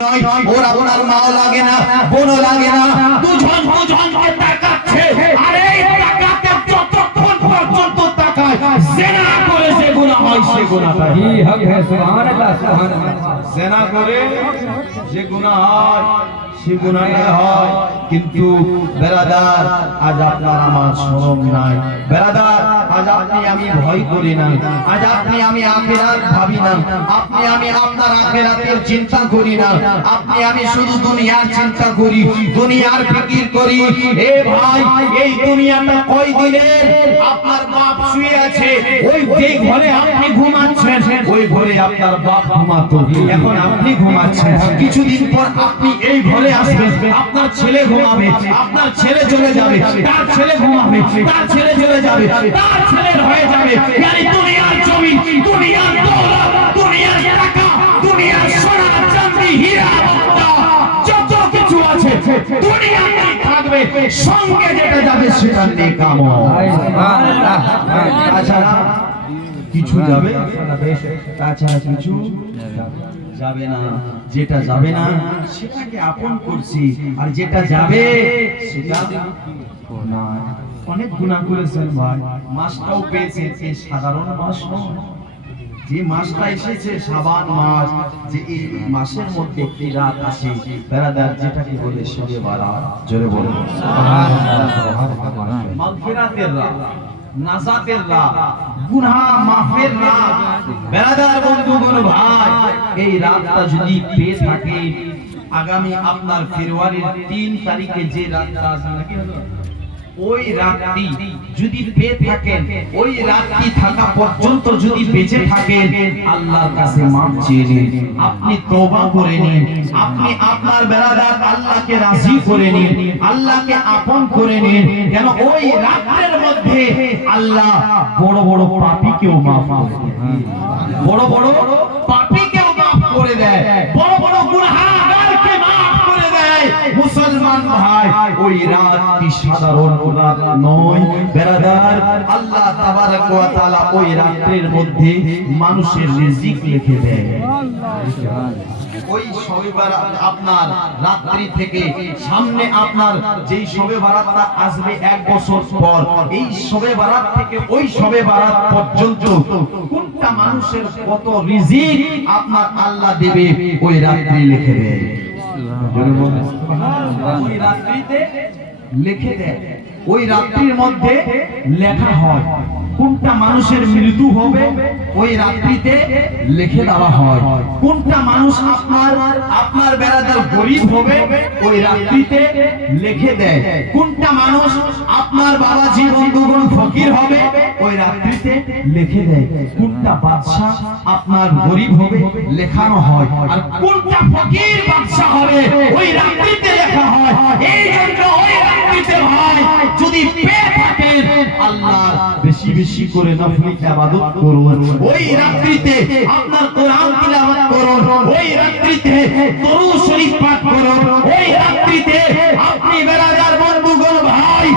ওর আপনার মাও লাগে না, বোনও লাগে না, দুজন দুজনকে তাকাচ্ছে। আরে এই তাকাতে যতক্ষণ পর্যন্ত তাকায়, জিনা করে যে গুনাহ হয় সে গুনাহ হয়। জি হক है সুবহানাল্লাহ সুবহানাল্লাহ। জিনা করে যে গুনাহ হয় সে গুনাহটা হয়। কিন্তু বেরাদার, আজ আপনার আমার শরম নাই। বেরাদার, আজ আপনি আমি ভয় করি না। আজ আপনি আমি আখিরাত ভাবি না। আপনি আমি আপনার আখিরাতের চিন্তা করি না। আপনি আমি শুধু দুনিয়ার চিন্তা করি, দুনিয়ার ফিকির করি। এ ভাই, এই দুনিয়াটা কয় দিনের? আপনার বাপ শুয়ে আছে, ওই যে ঘরে আপনি ঘুমাচ্ছেন ওই ঘরে আপনার বাপ ঘুমাতো, এখন আপনি ঘুমাচ্ছেন। কিছুদিন পর আপনি এই ঘরে আসবেন, আপনার ছেলে ঘুমাবে, আপনার ছেলে চলে যাবে, তার ছেলে ঘুমাবে, তার ছেলে চলে যাবে, তার ছেলে হয়ে যাবে। মানে দুনিয়ার জমি, দুনিয়ার দৌলত, দুনিয়ার টাকা, দুনিয়ার সোনা চাঁদি হীরা মুক্তা যত কিছু আছে দুনিয়াতেই থাকবে, সঙ্গে যেটা যাবে সেটা নেক আমল। সুবহানাল্লাহ। তাছাড়া কিছু যাবে, তাছাড়া কিছু যাবে না। যেটা যাবে না সেটাকে আপন করছি, আর যেটা যাবে সেটা না। অনেক গুনাহ করেছেন ভাই, মাসটাও পেয়েছেন, এই সাধারণ মাস নয়। যে মাসটা এসেছে শাবান মাস, যে এই মাসের মধ্যে একটি রাত আছে বেরাদার, যেটাকে বলে শবে বারাত। জোরে বলুন সুবহানাল্লাহ সুবহানাল্লাহ। মাগফিরাতের রাত, নাজাতের রাত, গুনাহ মাফের রাত। বেরাদার বন্ধুগণ ভাই, এই রাতটা যদি পেয়ে থাকে, আগামী আপনার ফেব্রুয়ারির 3 তারিখে যে রাতটা আছে নাকি হলো, ওই রাতটি যদি পেয়ে থাকেন, ওই রাতটি থাকা পর্যন্ত যদি বেঁচে থাকেন, আল্লাহর কাছে মাফ চেয়ে নিন, আপনি তওবা করে নিন, আপনি আপনার বেরাদার আল্লাহকে রাজি করে নিন, আল্লাহকে আপন করে নিন। কেন ওই রাতের মধ্যে আল্লাহ বড় বড় পাপীকেও মাফ করে দেয়, বড় বড় পাপীকেও মাফ করে দেয়, বড় বড় গুনাহগারকে মাফ করে দেয়। মুসলমান ভাই, ওই রাতটি সাধারণ রাত নয় বেরাদার। আল্লাহ তাবারক ওয়া তাআলা ওই রাতের মধ্যে মানুষের রিজিক লিখে দেয়। ওই শবে বারাত আপনার রাত্রি থেকে সামনে আপনার যেই শবে বারাতটা আসবে 1 বছর পর, এই শবে বারাত থেকে ওই শবে বারাত পর্যন্ত কোনটা মানুষের কত রিজিক আপনার আল্লাহ দেবে, ওই রাত্রি লিখে দেয়। ওই রাত্রিতে লিখে দেয়, ওই রাত্রির মধ্যে লেখা হয় কোনটা মানুষের মৃত্যু হবে, ওই রাত্রিতে লিখে দেওয়া হয়। কোনটা মানুষ আপনার বেরাদার গরীব হবে, ওই রাত্রিতে লিখে দেয়। কোনটা মানুষ আপনার বাবাজি বন্ধুগণ ফকির হবে, ওই রাত্রিতে লিখে দেয়। কোনটা বাদশা আপনার গরীব হবে লেখানো হয়, আর কোনটা ফকির বাদশা হবে ওই রাত্রিতে লেখা হয়। এই জন্য ওই রাত্রিতে ভাই যদি পেয়ে থাকেন, আল্লাহ বেশি বেশি করে নফল ইবাদত করুন। ওই রাত্রিতে আপনার কোরআন তিলাওয়াত করুন, ওই রাত্রিতে দরুদ শরীফ পাঠ করুন, ওই রাত্রিতে আপনি বেরাদার বন্ধুগণ ভাই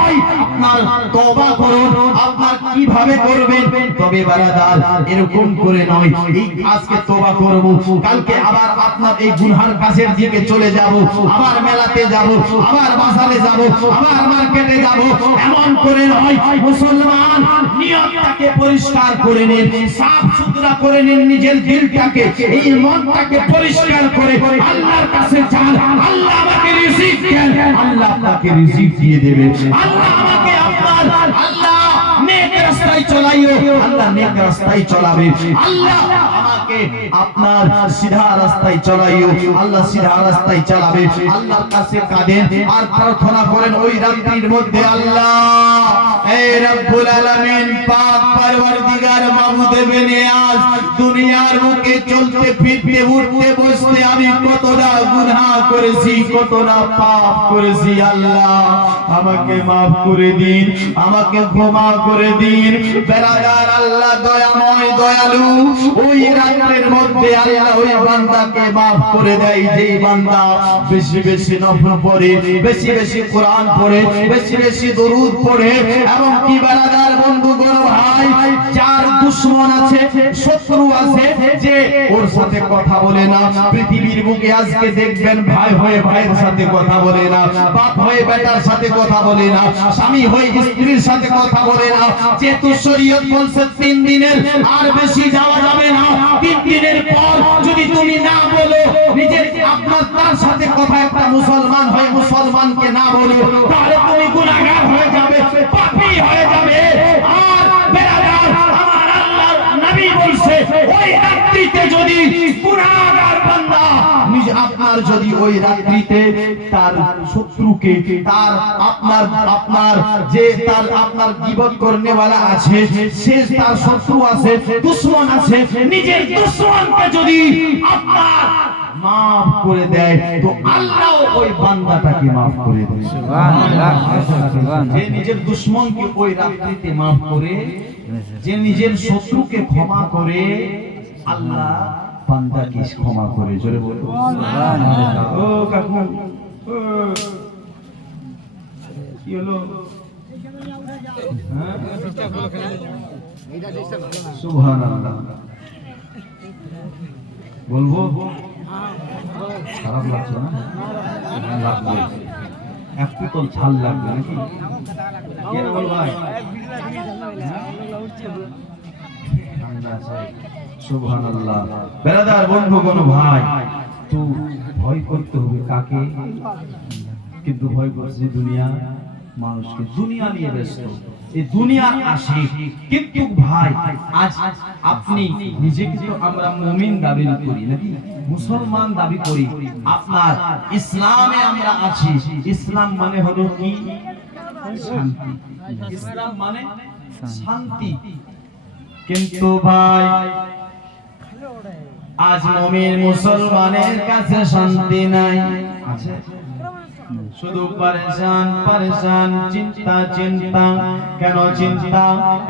আপনার তওবা করুন। আপনার কিভাবে করবেন? তবে বেরাদার এরকম করে নয়, এই আজকে তওবা করব, কালকে আবার আপনার এই গুনহার কাজের দিকে চলে যাব, আবার মেলাতে যাব, আবার বাজারে যাব, আবার মার্কেটে যাব, এমন করে নয়। মুসলমান নিয়তটাকে পরিষ্কার করে নিন, সাফ সুতরা করে নিন নিজের দিলটাকে, এই মনটাকে পরিষ্কার করে আল্লাহর কাছে চান, আল্লাহ আমাকে রিজিক দেন, আল্লাহ আপনাকে রিজিক দিয়ে দেবে। আল্লাহ আমাকে আপনার আল্লাহ নেক রাস্তায় চলাইও, আল্লাহ নেক রাস্তায় চলাবে। আল্লাহ আমাকে আপনার সিধা রাস্তায় চলাইও, আল্লাহ সিধা রাস্তায় চালাবে। আল্লাহর কাছে কাঁদেন আর প্রার্থনা করেন ওই রাত্রির মধ্যে, আল্লাহ হে রব্বুল আলামিন, পাক পরওয়ারদিগার মাবুদ বেনিয়াজ, দুনিয়ার বুকে চলতে ফিরতে উঠতে বসতে আমি কতটা গুনাহ করেছি, কতটা পাপ করেছি। আল্লাহ আমাকে মাফ করে দিন, আমাকে ক্ষমা করে দিন। বেরাদার আল্লাহ দয়াময় দয়ালু, ওই রাতের মধ্যে আল্লাহ ওই বান্দাকে মাফ করে দেয় যেই বান্দা বেশি বেশি নফল পড়ে, বেশি বেশি কোরআন পড়ে, বেশি বেশি দরুদ পড়ে এবং কি বারাদার বন্ধুগণ ভাই, যার দুশমন আছে, শত্রু আছে, যে ওর সাথে কথা বলে না। পৃথিবীর বুকে আজকে দেখবেন ভাই হয়ে ভাইয়ের সাথে কথা বলে না, বাপ হয়ে বেটার সাথে কথা বলে না, স্বামী হয়ে স্ত্রীর সাথে কথা বলে না। যেহেতু শরীয়ত বলছে 3 দিনের আর বেশি যাওয়া যাবে না, 3 দিনের পর যদি তুমি না বলো, নিজের আপনার তার সাথে কথা, একটা মুসলমান হয়ে মুসলমানকে না বলো, তাহলে তুমি গুনাহগার হয়ে যাবে, পাপী হয়ে যাবে। আর বেরাদার, আমার আল্লাহর নবী বলছে, ওই রাত্রিতে যদি গুনাহগার বান্দা আপনার যদি ওই রাত্রিতে তার শত্রুকে, তার আপনার যে তার আপনার গীবত করনেওয়ালা আছে, সে তার শত্রু আছে, দুশমন আছে, নিজের দুশমনকে যদি আপনার মাফ করে দেয়, তো আল্লাহ ওই বান্দাটাকে মাফ করে দেয়। সুবহানাল্লাহ, সুবহানাল্লাহ। যে নিজের দুশমনকে ওই রাত্রিতে মাফ করে, যে নিজের শত্রুকে ক্ষমা করে, আল্লাহ বান্দাকে ক্ষমা করে। জোরে বলো সুবহানাল্লাহ। ও কাকু, ও কি হলো? হ্যাঁ, সুবহানাল্লাহ বলবো? খারাপ লাগছে না? হ্যাঁ, লাগবে। একটু তো ঝাল লাগবে নাকি? কে বল ভাই? ঠান্ডা আছে। সুবহানাল্লাহ। বেরাদার বন্ধুগণ ভাই, তো ভয় করতে হবে কাকে? কিন্তু ভয় করছে দুনিয়া মানুষকে, দুনিয়া নিয়ে ব্যস্ত, এই দুনিয়ার আশিক। কিন্তু ভাই, আজ আপনি নিজেকে তো আমরা মুমিন দাবি করি নাকি, মুসলমান দাবি করি, আপনার ইসলামে আমরা আছি। ইসলাম মানে হলো কি? শান্তি। ইসলাম মানে শান্তি। কিন্তু ভাই, আজ মুমিন মুসলমানের কাছে শান্তি নাই, আছে শুধু পরেশান পরেশান, চিন্তা চিন্তা। কেন চিন্তা?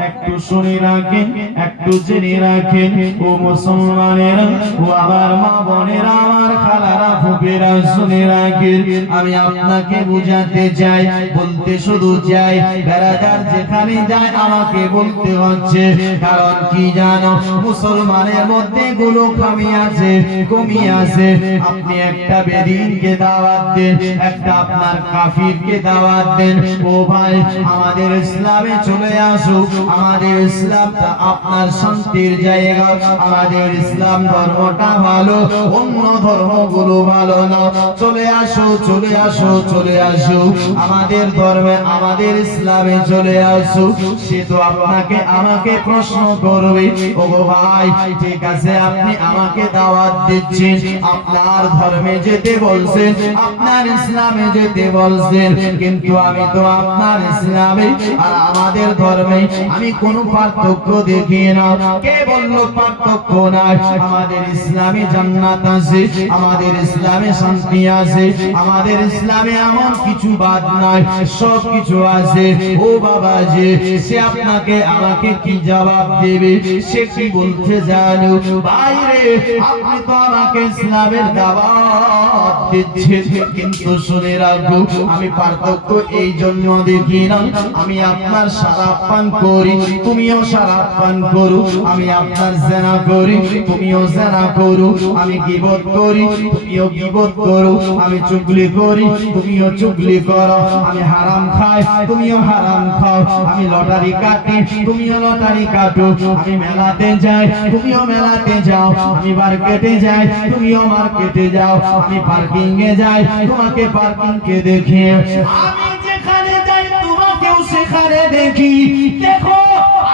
একটু শুনে রাখেন, একটু জেনে রাখেন ও মুসলমানেরা, ও আমার মা বোনেরা, আমার খালারা ফুফেরা, শুনে রাখেন। আমি আপনাকে বুঝাতে চাই, বলতে শুধু চাই, বেরাদার যেখানে যায় আমাকে বলতে হচ্ছে। কারণ কি জানো, মুসলমানের মধ্যে গুলো খামি আছে, কমি আছে। আপনি একটা বেদিনকে দাওয়াত দেন, একটা আপনার কাফিরকে দাওয়াত দেন, ও ভাই আমাদের ইসলামে চলে আসো। আমাদের ইসলামটা আপনার শান্তির জায়গা, আমাদের ইসলাম ধর্মটা ভালো, অন্য ধর্মগুলো ভালো না। চলে আসো, চলে আসো, চলে আসো আমাদের ধর্মে, আমাদের ইসলামে চলে আসো। সে তো আপনাকে আমাকে প্রশ্ন করবে, ও ভাই ঠিক আছে, আপনি আমাকে দাওয়াত দিচ্ছেন, আপনার ধর্মে যেতে বলছেন, আপনার ইসলামে যেতে বলছেন, কিন্তু আমি তো আপনার ইসলামে আর আমাদের ধর্মে আমি কোনো পার্থক্য দেখি না। কে বললো পার্থক্য নাই? আমাদের ইসলামে জান্নাত আছে, আমাদের ইসলামে শান্তি আছে, আমাদের ইসলামে এমন কিছু বাদ নাই, সব কিছু আছে। ও বাবা, যে সে আপনাকে আমাকে কি জবাব দেবে? সে কি বলতে জানো? বাইরে আপনি তো আমাকে ইসলামের দাওয়াত দিচ্ছেন, কিন্তু শুনে রাখবো, আমি পার্থক্য এই জন্য দেখি না, আমি আপনার শরাব পান করি, তুমিও শরাব পান করো, আমি আপনার জেনা করি, তুমিও জেনা করো, আমি গীবত করি, তুমিও গীবত করো, আমি চুগলি করি, তুমিও চুগলি করো, আমি হারাম খাই, তুমিও হারাম খাও, আমি লটারি কাটি, তুমিও লটারি কাটো, আমি মেলাতে যাই, তুমিও মেলাতে যাও, আমি মার্কেটে যাই, তুমিও মার্কেটে যাও, আমি পার্কিং এ যাই, তোমাকে পার্কিং কে দেখি, আমি যেখানে যাই তোমাকেও সেখানে দেখি। দেখো,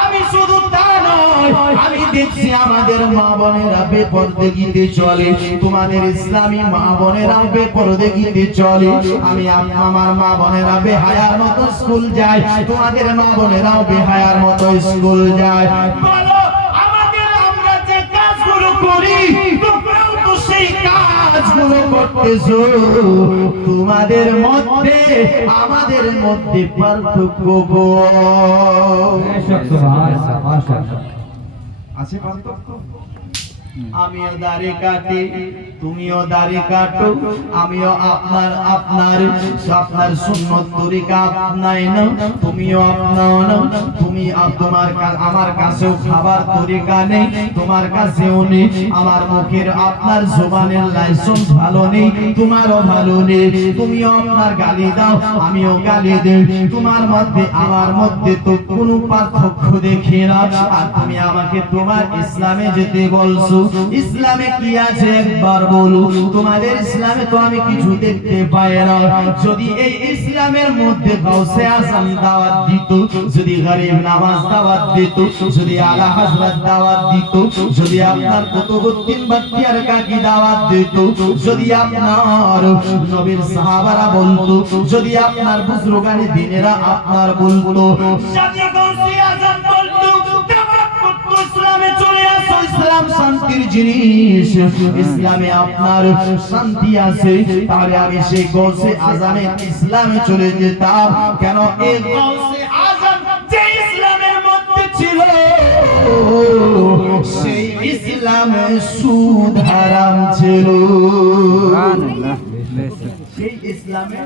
আমি শুধু তা নয়, আমি দেখছি আমাদের মা বোনেরা বেপরদেগিতে চলে, তোমাদের ইসলামী মা বোনেরা বেপরদেগিতে চলে। আমি আমার মা বোনেরা বেহায়ার মতো স্কুল যায়, তোমাদের মা বোনেরাও বেহায়ার মতো স্কুল যায়। বলো, আমাদের আমরা যে কাজগুলো করি, তোমরাও তো সেই কাজগুলো করতেছো। তোমাদের মধ্যে আমাদের মধ্যে পার্থক্য আছে, পার্থক্য আমিও দাড়ি কাটি, তুমিও দাড়ি কাটো, আমিও আপনার সুন্নত তরিকা আপনাই না, তুমিও আপনাও না। তুমি আমার কাছেও খাবার তরিকা নেই, তোমার কাছেও নেই। আমার মুখের আপনার জবানের লাইসেন্স ভালো নেই, তোমারও ভালো নেই। তুমিও আপনার গালি দাও, আমিও গালি দেই। তোমার মধ্যে আমার মধ্যে তো কোনো পার্থক্য দেখি না। আর তুমি আমাকে তোমার ইসলামে যেতে বলছো, ইসলামে কি আছে একবার বলো। তোমাদের ইসলামে তো আমি কিছু দেখতে পাই না। যদি এই ইসলামের মধ্যে গাউসে আজম দাওয়াত দিত, যদি গরিব নামাজ দাওয়াত দিত, যদি আলা হযরত দাওয়াত দিত, যদি আপনার কুতুবউদ্দিন বখতিয়ার কাকি দাওয়াত দিত, যদি আপনার নবীর সাহাবারা বলতো, যদি আপনার বুজুর্গানে দিনেরা আপনার বলতো, যদি গাউসে আজম বলতো ইসলামে চলে আসো, ইসলাম শান্তির জিনিস, ইসলামে আপনার শান্তি আছে, তাহলে আমি সেই গাউসে আজমের ইসলামে চলে যেতাম। কেন এই গাউসে আজম যে ইসলামের মধ্যে ছিল, সেই ইসলামে সুদ হারাম ছিল, সেই ইসলামে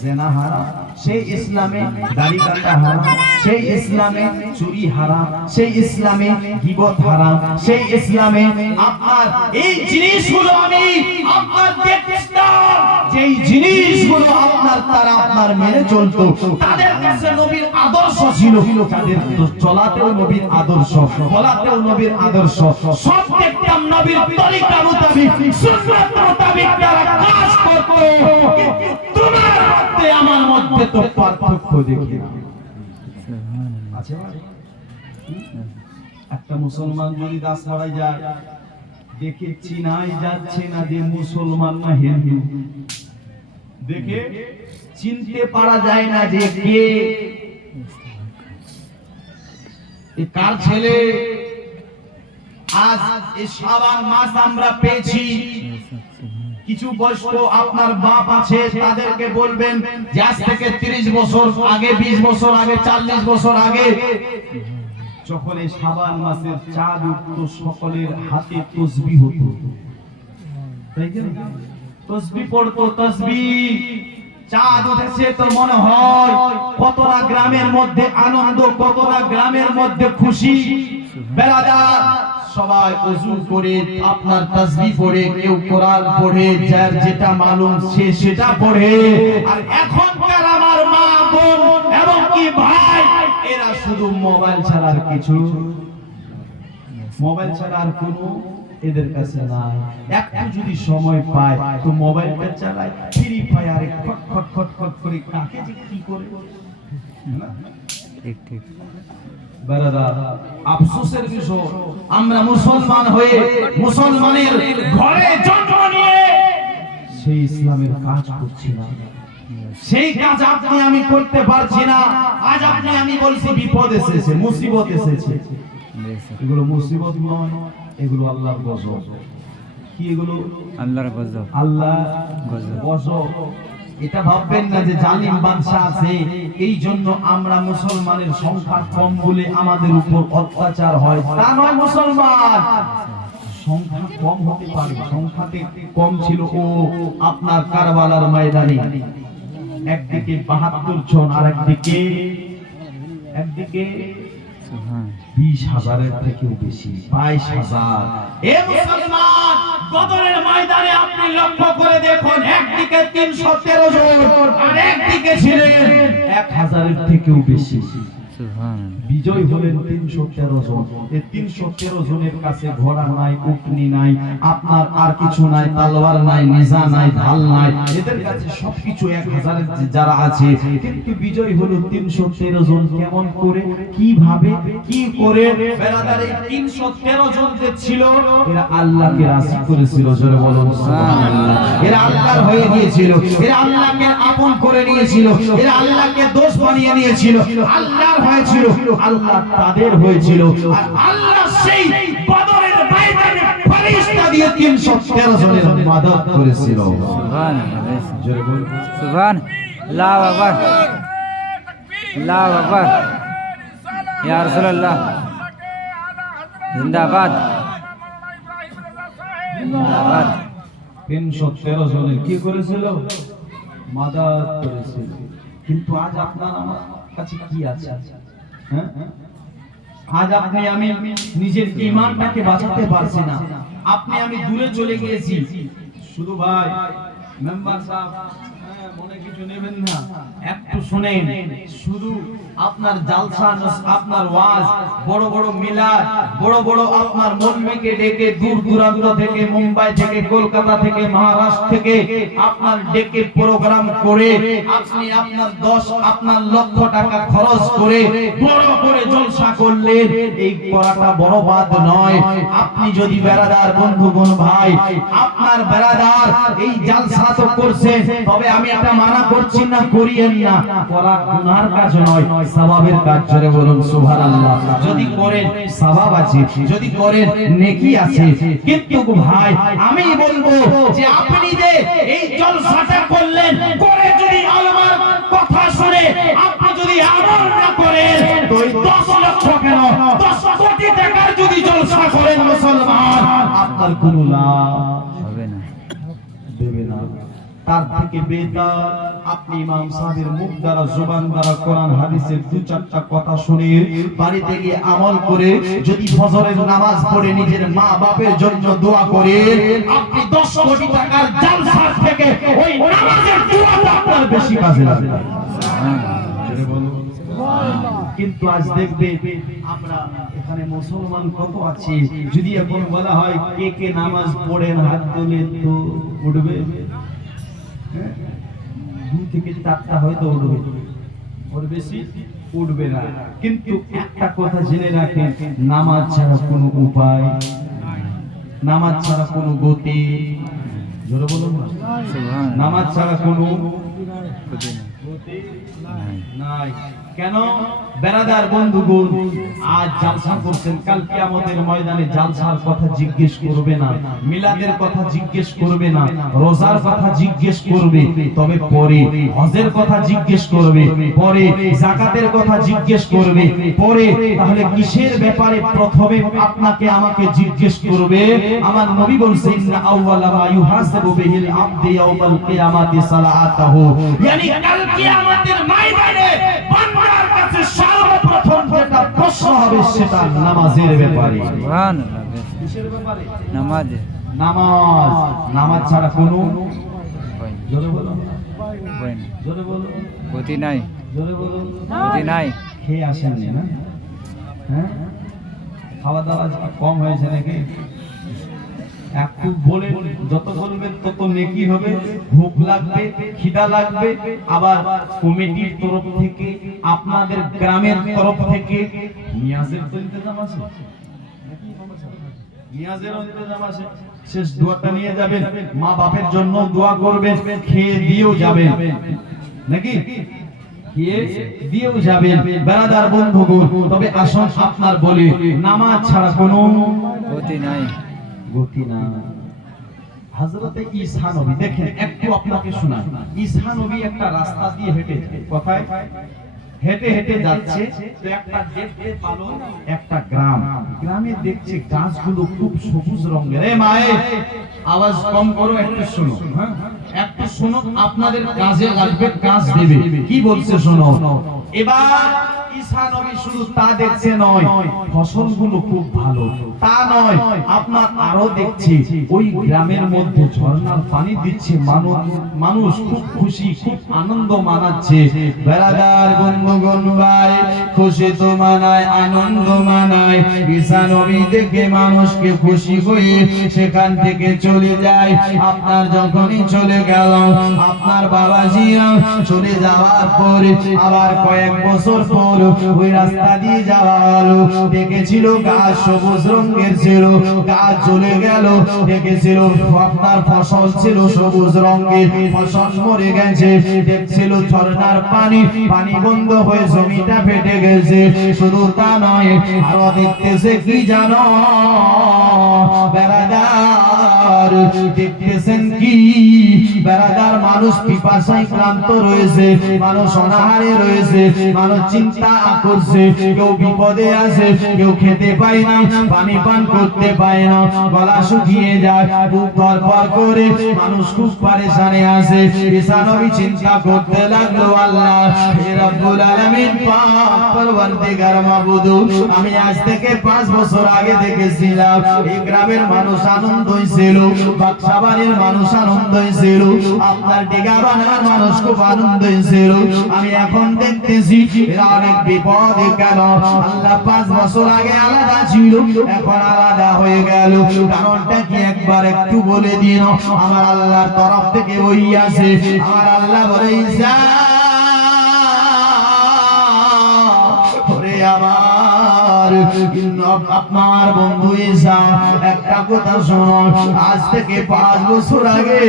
জিনা হারাম, সেই ইসলামে দাড়ি কাটা হারাম, সেই ইসলামে চুরি হারাম, সেই ইসলামে গীবত হারাম, সেই ইসলামে আপনার এই জিনিসগুলো আমি আপনার দেখতাম, যেই জিনিসগুলো আপনার তারা আপনার মেনে চলতো, তাদের কাছে নবীর আদর্শ ছিল, তাদের চলাতেও নবীর আদর্শ, বলাতেও নবীর আদর্শ, সব দেখতাম নবীর তরিকা মোতাবেক, সুন্নাত মোতাবেক তারা কাজ করতো। তোমার মধ্যে আমার মধ্যে তো পার্থক্য দেখি না। আছে একটা মুসলমান যদি দাস হারাই যায়, দেখে চিনাই যাচ্ছে না যে মুসলমান না হিন্দু, দেখে চিনতে পারা যায় না যে কে কার ছেলে। আজ এই শাবান মাস আমরা পেয়েছি, কিছু বয়স্ক আপনার বাপ আছে, তাদেরকে বলবেন যে আজ থেকে 30 বছর আগে, 20 বছর আগে, 40 বছর আগে যখন এই শাবান মাসের চাঁদ উঠত, সকলের হাতে তাসবিহ হতো, তাই কি না? তাসবিহ পড়তো, তাসবিহ। চাঁদ উঠেছে তো মনে হয় কতটা গ্রামের মধ্যে আনন্দ, কতটা গ্রামের মধ্যে খুশি। বেরাদার সবাই ওযু করে আপনার তাসবিহ পড়ে, কেউ কোরআন পড়ে, যার যেটা মালুম সে সেটা পড়ে। আর এখনকার আমার মা বোন এবং কি ভাই, এরা শুধু মোবাইল ছাড়া আর কিছু, মোবাইল ছাড়া আর কোনো এদের কাছে নাই। একটু যদি সময় পায় তো মোবাইলটা চালায়, ফ্রি ফায়ারে খট খট খট খট করে কাকে যে কি করে। ঠিক ঠিক বারাদা, আফসোসের বিষয় আমরা মুসলমান হয়ে, মুসলমানের ঘরে জন্ম নিয়ে সেই ইসলামের কাজ করছি না, সেই কাজ আপনি আমি করতে পারছি না। আজ আপনি আমি বলছি বিপদ এসেছে, মুসিবত এসেছে, এগুলো মুসিবত নয়, এগুলো আল্লাহর গজব। কি এগুলো? আল্লাহর গজব, আল্লাহ গজব। গজব। এটা ভাববেন না যে জালিম বাদশা আছে এই জন্য আমরা মুসলমানের সংখ্যা কম বলে আমাদের উপর অত্যাচার হয়, তা নয়। মুসলমান সংখ্যা কম হতে পারে, সংখ্যাতে কম ছিল ও আপনার কারবালার ময়দানে, একদিকে 72 জন আর একদিকে 20,000-এর থেকেও বেশি, 22,000। এ মুসলমান, বদরের ময়দানে আপনি লক্ষ্য করে দেখুন, একদিকে 313 জন আর একদিকে ছিলেন 1,000-এর থেকেও বেশি। বিজয় হলেন 313 জন। এই 313 জনের কাছে ঘোড়া নাই, উটনি নাই, আপনার আর কিছু নাই, তলোয়ার নাই, নিজা নাই, ঢাল নাই, এদের কাছে সবকিছু 1,000-এর যারা আছে, কিন্তু বিজয় হলো 313 জন। কেমন করে, কিভাবে, কি করে? বেরাদার, এই 313 জন যে ছিল, এরা আল্লাহকে রাজি করেছিল, জোরে বলুন সুবহানাল্লাহ। এরা আল্লাহর হয়ে গিয়েছিল, এরা আল্লাহকে আপন করে নিয়েছিল, এরা আল্লাহকে দোস্ত বানিয়ে নিয়েছিল, আল্লাহর হয়েছিল, আল্লাহ তাদের হয়েছিল। আর আল্লাহ সেই বদরের ময়দানে ফেরেশতা দিয়ে 313 জনের মদদ করেছিল। সুবহানাল্লাহ, জোরে বলুন সুবহান আল্লাহু আকবার, আল্লাহু আকবার। ইয়া রাসূলুল্লাহ জিন্দাবাদ। জিন্দাবাদ 313 জনের কি করেছিল? মাদাত করেছিল। কিন্তু আজ আপনার আমার কাছে কি আছে? হ্যাঁ, আজ আপনি আমি নিজের ঈমানটাকে বাঁচাতে পারছি না। আপনি আমি দূরে চলে গিয়েছি। শুধু ভাই মেম্বার সাহেব, মনে কিছু নেবেন না, একটু শুনেন। শুধু আপনার জালসা, আপনার ওয়াজ, বড় বড় মিলাদ, বড় বড় আপনার মৌলবীকে ডেকে দূর দূরান্ত থেকে, মুম্বাই থেকে, কলকাতা থেকে, মহারাষ্ট্র থেকে আপনার ডেকে প্রোগ্রাম করে আপনি আপনার 10 আপনার লক্ষ টাকা খরচ করে বড় করে জলসা করলেন, এই করাটা বড় বাদ নয়। আপনি যদি বেরাদার বন্ধুগণ ভাই, আপনার বেরাদার এই জালসা তো করছে, তবে আমি এটা মানা করছি না, করিয়েন না, করা গুনার কাজ নয়, সওয়াবের কাজ। জোরে বলুন সুবহানাল্লাহ। যদি করেন সওয়াব আছে, যদি করেন নেকি আছে। কিন্তু ভাই আমি বলবো যে আপনি যে এই জলসাটা করলেন, করে যদি আলমার কথা শুনে আপনি যদি আমল না করেন, তো 10 লক্ষ কেন 10 কোটি টাকার যদি জলসা করেন মুসলমান, আপনার কোনো লাভ হবে না দেবে না। তার থেকে বেহতর আপনি ইমাম সাহেবের মুখ দ্বারা, জবান দ্বারা কোরআন হাদিসের 2-4টা কথা শুনে বাড়িতে গিয়ে আমল করে যদি ফজরের নামাজ পড়ে নিজের মা বাপের জন্য দোয়া করে, আপনি 10 কোটি টাকার জালসা থেকে ওই নামাজের দোয়াটা আপনার বেশি কাজে লাগবে। জোরে বলুন। কিন্তু আজ দেখবে আমরা এখানে মুসলমান কত আছে, যদি এখন বলা হয় কে কে নামাজ পড়েন হাত তুলে, তো উঠবে 2 থেকে 4টা হয়তো উঠবে, ওর বেশি উঠবে না। কিন্তু একটা কথা জেনে রাখেন, নামাজ ছাড়া কোনো উপায়, নামাজ ছাড়া কোনো গতি, জোরে বলুন না, সুবহান নামাজ ছাড়া কোনো গতি নাই নাই। কেন? বেরাদার বন্ধুগণ, আজ জালসা করছেন, কাল কিয়ামতের ময়দানে জালসার কথা জিজ্ঞেস করবে না, মিলাদের কথা জিজ্ঞেস করবে না, রোজার কথা জিজ্ঞেস করবে, তবে পরে হজের কথা জিজ্ঞেস করবে, পরে যাকাতের কথা জিজ্ঞেস করবে, পরে তাহলে কিসের ব্যাপারে প্রথমে আপনাকে আমাকে জিজ্ঞেস করবে? আমার নবী বলেছেন, ইন্না আউওয়ালা মা ইউহাসাবু বিহিল আবদু ইয়াউমাল কিয়ামাতি সালাতাহু, yani কাল কিয়ামতের ময়দানে বান্দার কাছে সর্বপ্রথম যেটা প্রশ্ন হবে সেটা নামাজের ব্যাপারে। সুবহানাল্লাহ কিসের ব্যাপারে? নামাজ নামাজ। নামাজ ছাড়া কোনো হয় জোরে বলুন, হয় না জোরে বলুন, গতি নাই জোরে বলুন। গতি নাই খেয়ে আসেননি না? হ্যাঁ, খাওয়া দাওয়া আজকে কম হয়েছে নাকি? একটু বলে, যত বলবেন তত নেকি হবে, ভুক লাগবে, খিদা লাগবে। আবার কমিটির তরফ থেকে, আপনাদের গ্রামের তরফ থেকে নিয়াজের তো ইন্তজাম আছে, নিয়াজের ইন্তজাম আছে। শেষ দোয়াটা নিয়ে যাবেন, মা বাপের জন্য দোয়া করবেন, খেয়ে দিয়েও যাবেন নাকি? খেয়ে দিয়েও যাবেন বেরাদার বন্ধুগণ। তবে আসুন আপনার বলি, নামাজ ছাড়া কোনো গতি নাই গতি না। হযরতে ঈসা নবী দেখেন, একটু আপনাকে শোনাই। ঈসা নবী একটা রাস্তা দিয়ে হেঁটে, কোথায় হেঁটে হেঁটে যাচ্ছে, তো একটা দেখতে পেলো একটা গ্রাম, গ্রামে দেখছে গাছগুলো খুব সবুজ রঙের। এ মায়ে আওয়াজ কম করো, একটু শোনো, হ্যাঁ একটু শোনো, আপনাদের কাজে লাগবে, কাজ দেবে। কি বলছে শোনো। এবার ঈসা নবী শুধু তা দেখছে নয়, ফসলগুলো খুব ভালো তা নয়, আপনার আরো দেখছে ওই গ্রামের মধ্যে ঝর্ণার পানি দিচ্ছে, মানুষ খুব খুশি, খুব আনন্দ মানাচ্ছে। বেরাদার বন্ধুগণ ভাই, খুশি তো মানায়, আনন্দ মানায়। ঈসা নবী দেখে মানুষকে খুশি হয়ে সেখান থেকে চলে যায়। আপনার যখনই চলে গেল, আপনার বাবাজিরা চলে যাওয়ার পরে আবার কয়েক বছর পর ওই রাস্তা দিয়ে যাওয়া হলো, দেখেছিল গাছ সবুজ রঙের ছিল, গাছ চলে গেল, দেখেছিল আপনার ফসল ছিল সবুজ রঙের, ফসল মরে গেছে। দেখছিল ঝর্ণার পানি বন্ধ হয়ে জমিটা ফেটে গেছে। শুধু তা নয়, আরো দেখতেছে কি জানো বেরাদার, দেখতেছেন কি বেড়াদার মানুষ পিপাসায় ক্লান্ত রয়েছে, মানুষ অনাহারে রয়েছে, মানুষ চিন্তা করছে, কেউ বিপদে আছে, কেউ খেতে পায় না, পানি পান করতে পায় না, গলা শুকিয়ে যায়, বুক ধরপড় করে মানুষ খুব পরেশানে আছে। ঈসা নবী চিন্তা করতে লাগলো, আল্লাহ হে রব্বুল আলামিন পাক পরওয়ারদিগার মাবুদ, আমি আজ থেকে 5 বছর আগে দেখেছিলাম এই গ্রামের মানুষ আনন্দ হয়েছিল, বাক্সাবাড়ির মানুষ আনন্দ হয়েছিল, আপনার ডিগাবানার মানুষ খুব আনন্দ হয়েছিল। আমি এখন দেখতেছি এরা অনেক বিপদে গেল। আল্লাহ 5 বছর আগে আলাদা ছিল, এখন আলাদা হয়ে গেল। কারণটা কি একবার একটু বলে দিন। আমার আল্লাহর তরফ থেকে ওই আছে, আমার আল্লাহ বলে ঈসা ওরে আমার আপনার বন্ধু ঈসা একটা কথা শোনো, আজ থেকে 5 বছর আগে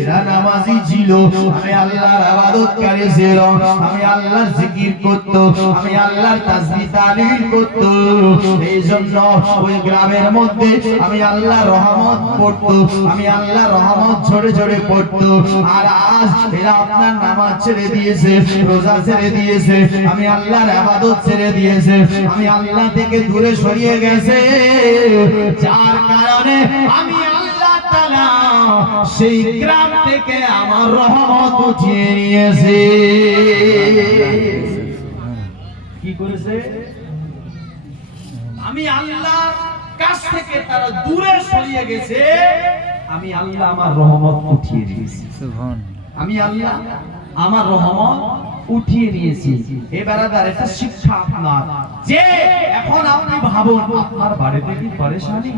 এরা নামাজি ছিল, আমি আল্লাহর ইবাদতকারী ছিল, আমি আল্লাহর জিকির করত, আমি আল্লাহর তাসবিহ তাহলিল করত। এই জন্য ওই গ্রামের মধ্যে আমি আল্লাহর রহমত পড়ত, আমি আল্লাহর রহমত ঝরে ঝরে পড়ত। আর আজ এরা আপনার নামাজ ছেড়ে দিয়েছে, রোজা ছেড়ে দিয়েছে, আমি আল্লাহর ইবাদত ছেড়ে দিয়েছে, আমি আল্লাহ থেকে দূরে সরিয়ে গেছে, যার কারণে আমি আল্লাহ তাআলা সেই গ্রাম থেকে আমার রহমত উঠিয়ে নিয়েছে। কি করেছে? আমি আল্লাহর কাছ থেকে তারা দূরে সরিয়ে গেছে, আমি আল্লাহ আমার রহমত উঠিয়ে দিয়েছি। আমি আল্লাহ আমার রহমত উঠিয়ে নিয়েছি। এবারে একটা শিক্ষা আপনার, যে এখন আপনি ভাবুন আপনার বাড়িতে কি পরেশানি,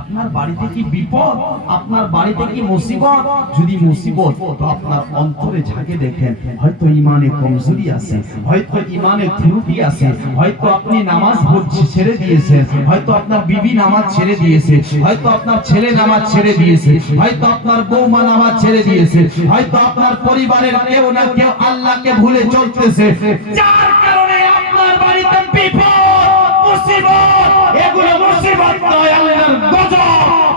আপনার বাড়িতে কি বিপদ, আপনার বাড়িতে কি মুসিবত। যদি মুসিবত, তো আপনার অন্তরে ঝাঁকে দেখেন, হয়তো ঈমানে কমজোরি আছে, হয়তো ঈমানে ত্রুটি আছে, হয়তো আপনি নামাজ পড়তে ছেড়ে দিয়েছেন, হয়তো আপনার বিবি নামাজ ছেড়ে দিয়েছে, হয়তো আপনার ছেলে নামাজ ছেড়ে দিয়েছে, হয়তো আপনার বৌমা নামাজ ছেড়ে দিয়েছে, হয়তো আপনার পরিবারের কেউ না কেউ আল্লাহকে ভুলে চলতেছে, যার কারণে আপনার বাড়িতে বিপদ মুসিবত। এগুলো মুসিবত নয়, আল্লাহর গজব।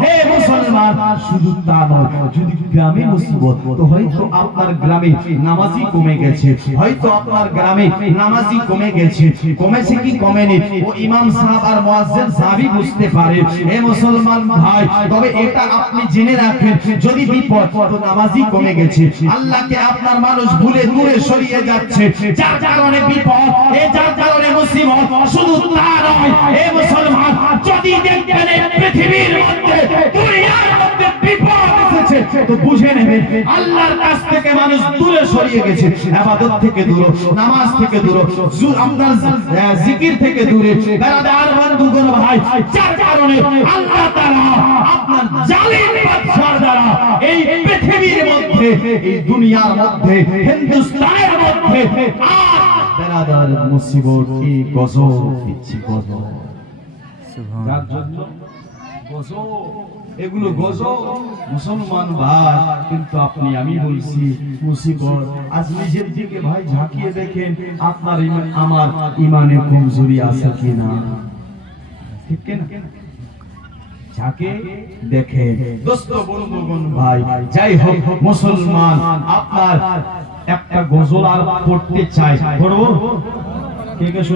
হে মুসলমান, শুধু তা নয়, যদি গ্রামে মুসিবত, তো হয়তো আপনার গ্রামে নামাজি কমে গেছে, হয়তো আপনার গ্রামে নামাজি কমে গেছে, কমেছে কি কমেনি ও ইমাম সাহেব আর মুয়াজ্জিন সাহেবই বুঝতে পারে। হে মুসলমান ভাই, তবে এটা আপনি জেনে রাখেন, যদি বিপদ, তো নামাজি কমে গেছে, আল্লাহকে আপনার মানুষ ভুলে দূরে সরিয়ে যাচ্ছে, যার কারণে বিপদ, যার কারণে মুসিবত। শুধু তা নয়, হে মুসলমান, যদি দেখবেন এই পৃথিবীর মধ্যে, দুনিয়ার মধ্যে বিপদ এসেছে, তো বুঝে নেবেন আল্লাহর কাছ থেকে মানুষ দূরে সরিয়ে গেছে, ইবাদত থেকে দূরে, নামাজ থেকে দূরে, আপনার জিকির থেকে দূরে। বেরাদার বন্ধুগণ ভাই, যার কারণে আল্লাহ তাআলা আপনার জালিম বাদশার দ্বারা এই পৃথিবীর মধ্যে, এই দুনিয়ার মধ্যে, হিন্দুস্তানের মধ্যে বেরাদার মুসিবত কি গজব দিচ্ছি, গজব। যার জন্য গজব, এগুলো গজব মুসলমান ভাই। কিন্তু আপনি, আমি বলছি মুসিবত। আজ নিজের দিকে ভাই ঝাঁকিয়ে দেখেন, আপনার ঈমান, আমার ঈমানে কমজোরি আছে কিনা, ঠিক কিনা? ঝাঁকে দেখে দোস্ত বন্ধুগণ ভাই, যাই হোক মুসলমান, আপনার একটা গজল আর পড়তে চাই, পড়বো? কে কে শুনে